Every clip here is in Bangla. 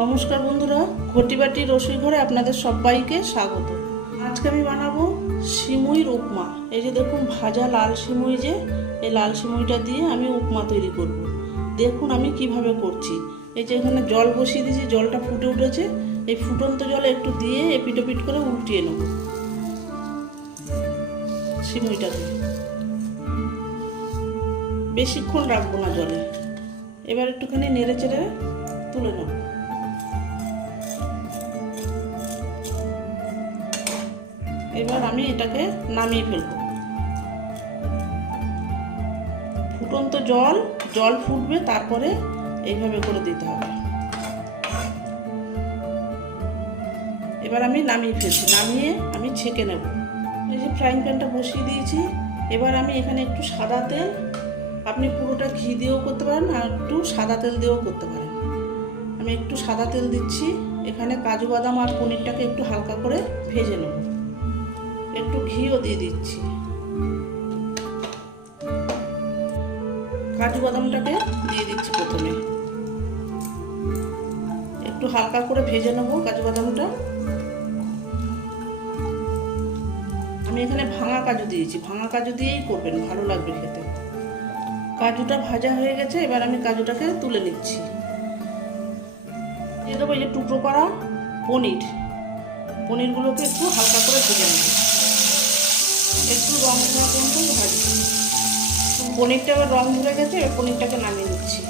নমস্কার বন্ধুরা, ঘটিবাটি রসুই ঘরে আপনাদের সবাইকে স্বাগত। আজকে আমি বানাবো সিমুইর উপমা। এই যে দেখুন ভাজা লাল সিমুই, যে এই লাল সিমুইটা দিয়ে আমি উপমা তৈরি করব। দেখুন আমি কিভাবে করছি। এই যে এখানে জল বসিয়ে দিয়েছি, জলটা ফুটে উঠেছে। এই ফুটন্ত জলে একটু দিয়ে এপিট করে উল্টিয়ে নেব সিমুইটাকে। বেশিক্ষণ রাখবো না জলে। এবার একটুখানি নেড়ে চেড়ে তুলে নেব। এবার আমি এটাকে নামিয়ে ফেলব। ফুটন্ত জল ফুটবে, তারপরে এইভাবে করে দিতে হবে। এবার আমি নামিয়ে ফেলছি, নামিয়ে আমি ছেঁকে নেব। এই যে ফ্রাইং প্যানটা বসিয়ে দিয়েছি। এবার আমি এখানে একটু সাদা তেল, আপনি পুরোটা ঘি দিয়েও করতে পারেন আর একটু সাদা তেল দিয়েও করতে পারেন। আমি একটু সাদা তেল দিচ্ছি। এখানে কাজু বাদাম আর পনিরটাকে একটু হালকা করে ভেজে নেব। একটু ঘিও দিয়ে দিচ্ছি। কাজু বাদামটাকে দিয়ে দিচ্ছি প্রথমে, একটু হালকা করে ভেজে নেব কাজু বাদামটা। আমি এখানে ভাঙা কাজু দিয়েছি, ভাঙা কাজু দিয়েই করবেন, ভালো লাগবে খেতে। কাজুটা ভাজা হয়ে গেছে, এবার আমি কাজুটাকে তুলে নিচ্ছি। দিয়ে দেবো এই যে টুকরো করা পনিরগুলোকে একটু হালকা করে ভেজে নেব। একটু রং ধরা পর্যন্ত ভাজবো। পনিরটা এবার রং ধরে গেছে, এবার পনিরটাকে নামিয়ে নিচ্ছি।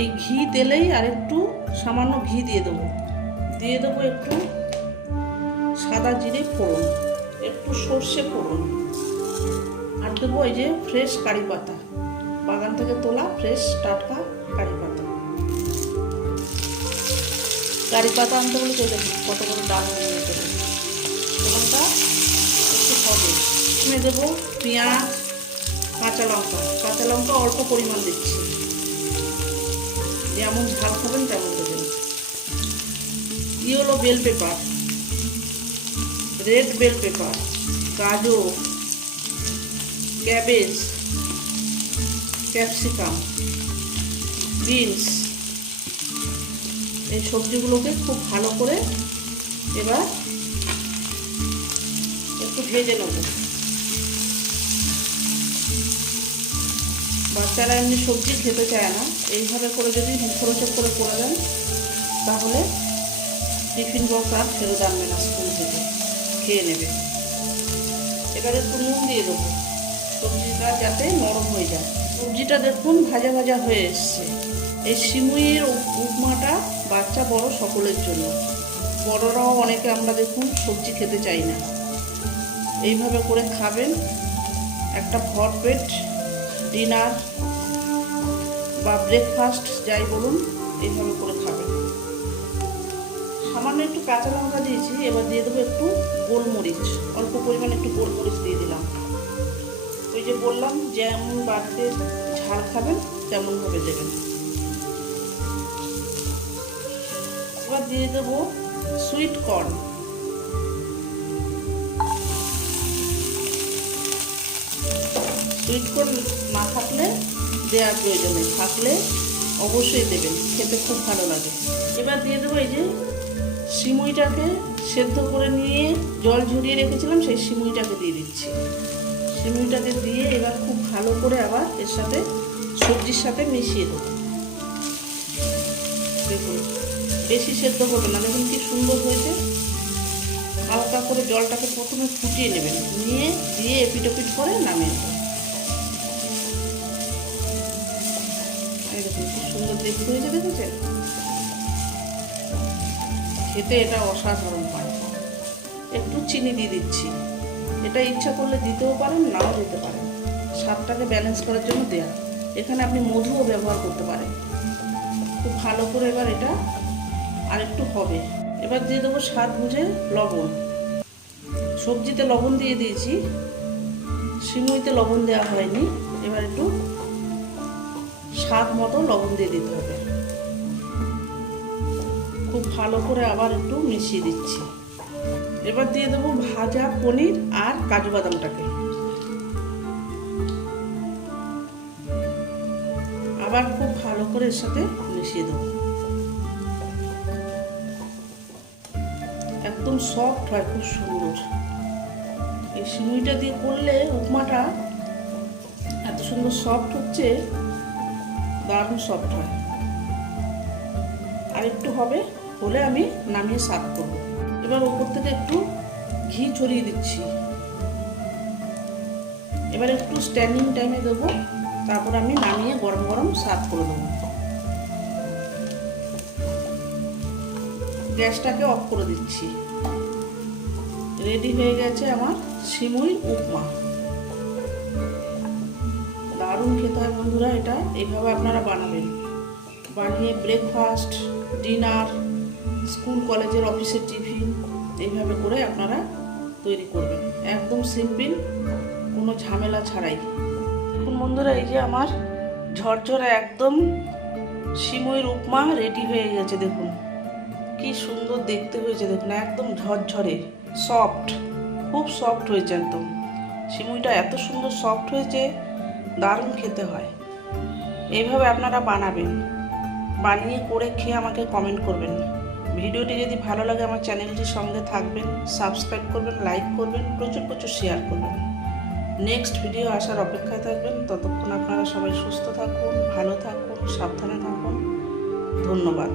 এই ঘি তেলেই আর একটু সামান্য ঘি দিয়ে দেবো একটু সাদা জিরে ফোড়ন, একটু সর্ষে ফোড়ন, আর দেবো এই যে ফ্রেশ কারি পাতা, বাগান থেকে তোলা ফ্রেশ টাটকা কারি পাতা। কারি পাতা আনতে বলে তো দেখুন কত বড় দাম নিয়ে যেতে হবে। ফোড়নটা একটু হবে। আমি দেবো পেঁয়াজ, কাঁচা লঙ্কা অল্প পরিমাণ দিচ্ছি, যেমন ঝাল খাবেন তেমন দেবেন। Yellow bell pepper, red bell pepper, গাজর, ক্যাবেজ, ক্যাপসিকাম, বিনস, এই সবজিগুলোকে খুব ভালো করে এবার একটু ভেজে নেব। বাচ্চারা এমনি সবজি খেতে চায় না, এইভাবে করে যদি মুখরোচক করে দেন তাহলে টিফিন বক্স আর ফেরত আনবে না, স্কুল থেকে খেয়ে নেবে। এবার একটু নুন দিয়ে দেবো, সবজিটা যাতে নরম হয়ে যায়। সবজিটা দেখুন ভাজা ভাজা হয়ে এসছে। এই সিমুইয়ের উপমাটা বাচ্চা বড় সকলের জন্য। বড়রাও অনেকে আমরা দেখুন সবজি খেতে চাই না, এইভাবে করে খাবেন। একটা ভরপেট ডিনার বা ব্রেকফাস্ট যাই বলুন, এইভাবে করে খাবেন। সামান্য একটু কাঁচা লঙ্কা দিয়েছি। এবার দিয়ে দেবো একটু গোলমরিচ, অল্প পরিমাণে একটু গোলমরিচ দিয়ে দিলাম। ওই যে বললাম যেমন বাড়িতে ঝাল খাবেন তেমনভাবে দেবেন। এবার দিয়ে দেবো সুইট কর্ন, না থাকলে দেওয়ার প্রয়োজন নেই, থাকলে অবশ্যই দেবেন, খেতে খুব ভালো লাগে। এবার দিয়ে দেবো এই যে সিমুইটাকে সেদ্ধ করে নিয়ে জল ঝরিয়ে রেখেছিলাম, সেই সিমুইটাকে দিয়ে দিচ্ছি। সিমুইটাকে দিয়ে এবার খুব ভালো করে আবার এর সাথে সবজির সাথে মিশিয়ে দেবো। দেখুন বেশি সেদ্ধ করবে না, দেখুন কি সুন্দর হয়েছে। হালকা করে জলটাকে প্রথমে ফুটিয়ে নেবেন, নিয়ে দিয়ে এপিট করে নামিয়ে দেবেন। দেখুন কি সুন্দর দেখতে হয়েছে, দেখেছেন? খেতে এটা অসাধারণ হয়। একটু চিনি দিয়ে দিচ্ছি, এটা ইচ্ছা করলে দিতেও পারেন, নাও দিতে পারেন, স্বাদটাকে ব্যালেন্স করার জন্য দেয়া। এখানে আপনি মধুও ব্যবহার করতে পারেন। খুব ভালো করে এবার এটা আর একটু হবে। এবার দিয়ে দেবো স্বাদ বুঝে লবণ। সবজিতে লবণ দিয়ে দিয়েছি, সিমুইতে লবণ দেওয়া হয়নি। এবার একটু স্বাদ মতো লবণ দিয়ে দিতে হবে। খুব ভালো করে আবার একটু মিশিয়ে দিচ্ছি। এবার দিয়ে দেবো ভাজা পনির আর কাজু বাদামটাকে। আবার খুব ভালো করে এর সাথে মিশিয়ে দেবো। একদম সফট হয়, খুব সুন্দর। এই সিমুইটা দিয়ে করলে উপমাটা এত সুন্দর সফট হচ্ছে, দারুণ সফট হয়। আর একটু হবে, হলে আমি নামিয়ে সার্ভ করব। এবার উপর থেকে একটু ঘি ছড়িয়ে দিচ্ছি। এবার একটু স্ট্যান্ডিং টাইমে দেবো, তারপর আমি নামিয়ে গরম গরম সার্ভ করে দেবো। গ্যাসটাকে অফ করে দিচ্ছি। রেডি হয়ে গেছে আমার সিমুই উপমা। দারুণ খেতে হয় বন্ধুরা এটা। এইভাবে আপনারা বানাবেন, বানিয়ে ব্রেকফাস্ট, ডিনার, স্কুল কলেজের অফিসের টিফিন এইভাবে করে আপনারা তৈরি করবেন। একদম সিম্পল, কোনো ঝামেলা ছাড়াই। এখন বন্ধুরা এই যে আমার ঝরঝরে একদম সিমুইর উপমা রেডি হয়ে গেছে। দেখুন কি সুন্দর দেখতে হয়েছে, দেখুন একদম ঝরঝরে সফট, খুব সফট হয়েছে একদম। সিমুইটা এত সুন্দর সফট হয়েছে, দারুণ খেতে হয়। এইভাবে আপনারা বানাবেন, বানিয়ে করে খেয়ে আমাকে কমেন্ট করবেন। ভিডিওটি যদি ভালো লাগে আমার চ্যানেলটির সঙ্গে থাকবেন, সাবস্ক্রাইব করবেন, লাইক করবেন, প্রচুর প্রচুর শেয়ার করবেন। নেক্সট ভিডিও আসার অপেক্ষায় থাকবেন। ততক্ষণ আপনারা সবাই সুস্থ থাকুন, ভালো থাকুন, সাবধানে থাকুন। ধন্যবাদ।